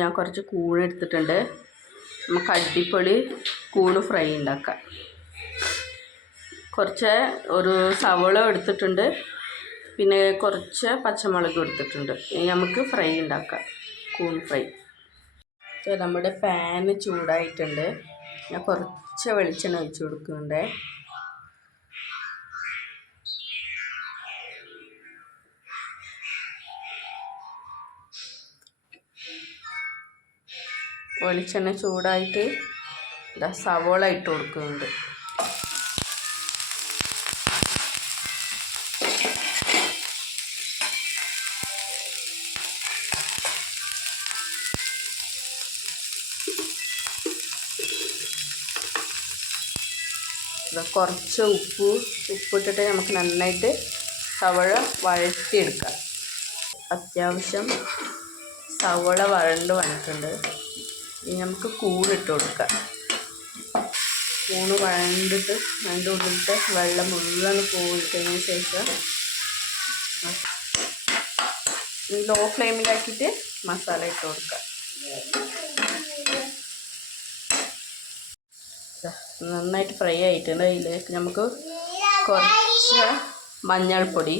ഞാൻ കുറച്ച് കൂൺ എടുത്തിട്ടുണ്ട്. നമുക്ക് അടിപൊളി കൂൺ ഫ്രൈ ഉണ്ടാക്കാം. ഒരു സവോള എടുത്തിട്ടുണ്ട്, പിന്നെ കുറച്ച് പച്ചമുളക് എടുത്തിട്ടുണ്ട്. ഇനി നമുക്ക് ഫ്രൈ ഉണ്ടാക്കാം, കൂൺ ഫ്രൈ. നമ്മുടെ പാന് ചൂടായിട്ടുണ്ട്. ഞാൻ കുറച്ച് വെളിച്ചെണ്ണ ഒഴിച്ച് കൊടുക്കുന്നുണ്ട്. വെളിച്ചെണ്ണ ചൂടായിട്ട് സവോള ഇട്ട് കൊടുക്കുന്നുണ്ട്. കുറച്ച് ഉപ്പിട്ടിട്ട് നമുക്ക് നന്നായിട്ട് സവോള വഴറ്റിയെടുക്കാം. അത്യാവശ്യം സവോള വഴണ്ടിട്ടുണ്ട്. ഇനി നമുക്ക് കൂണിട്ട് കൊടുക്കാം. കൂണ് വഴണ്ടിട്ട് അതിൻ്റെ ഉള്ളിലത്തെ വെള്ളം മുഴുവൻ പോയിട്ടതിന് ശേഷം ലോ ഫ്ലെയിമിലാക്കിയിട്ട് മസാല ഇട്ട് കൊടുക്കാം. നന്നായിട്ട് ഫ്രൈ ആയിട്ടുണ്ട്. അതിലേക്ക് നമുക്ക് കുറച്ച് മഞ്ഞൾപ്പൊടി,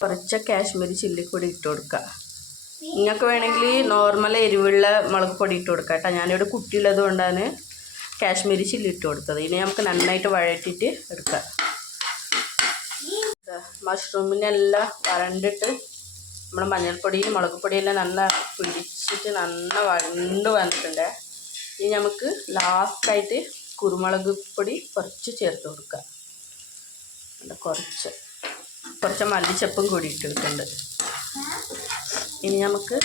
കുറച്ച് കാശ്മീരി ചില്ലിപ്പൊടി ഇട്ട് കൊടുക്കുക. നിങ്ങൾക്ക് വേണമെങ്കിൽ നോർമൽ എരിവുള്ള മുളക് പൊടി ഇട്ട് കൊടുക്കാം കേട്ടോ. ഞാനിവിടെ കുട്ടിയുള്ളത് കൊണ്ടാണ് കാശ്മീരി ചില്ലി ഇട്ട് കൊടുത്തത്. ഇനി നമുക്ക് നന്നായിട്ട് വഴറ്റിയിട്ട് എടുക്കാം. മഷ്റൂമിനെല്ലാം വരണ്ടിട്ട് നമ്മൾ മഞ്ഞൾപ്പൊടിയും മുളക് പൊടിയെല്ലാം നല്ല പിടിച്ചിട്ട് വണ്ട് വന്നിട്ടുണ്ട്. ഇനി നമുക്ക് ലാസ്റ്റായിട്ട് കുരുമുളക് പൊടി കുറച്ച് ചേർത്ത് കൊടുക്കാം. കുറച്ച് മല്ലിച്ചപ്പും കൂടി ഇട്ട് വെക്കുന്നുണ്ട്. ഇനി നമുക്ക്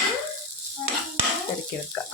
ഇറക്കി വെക്കാം.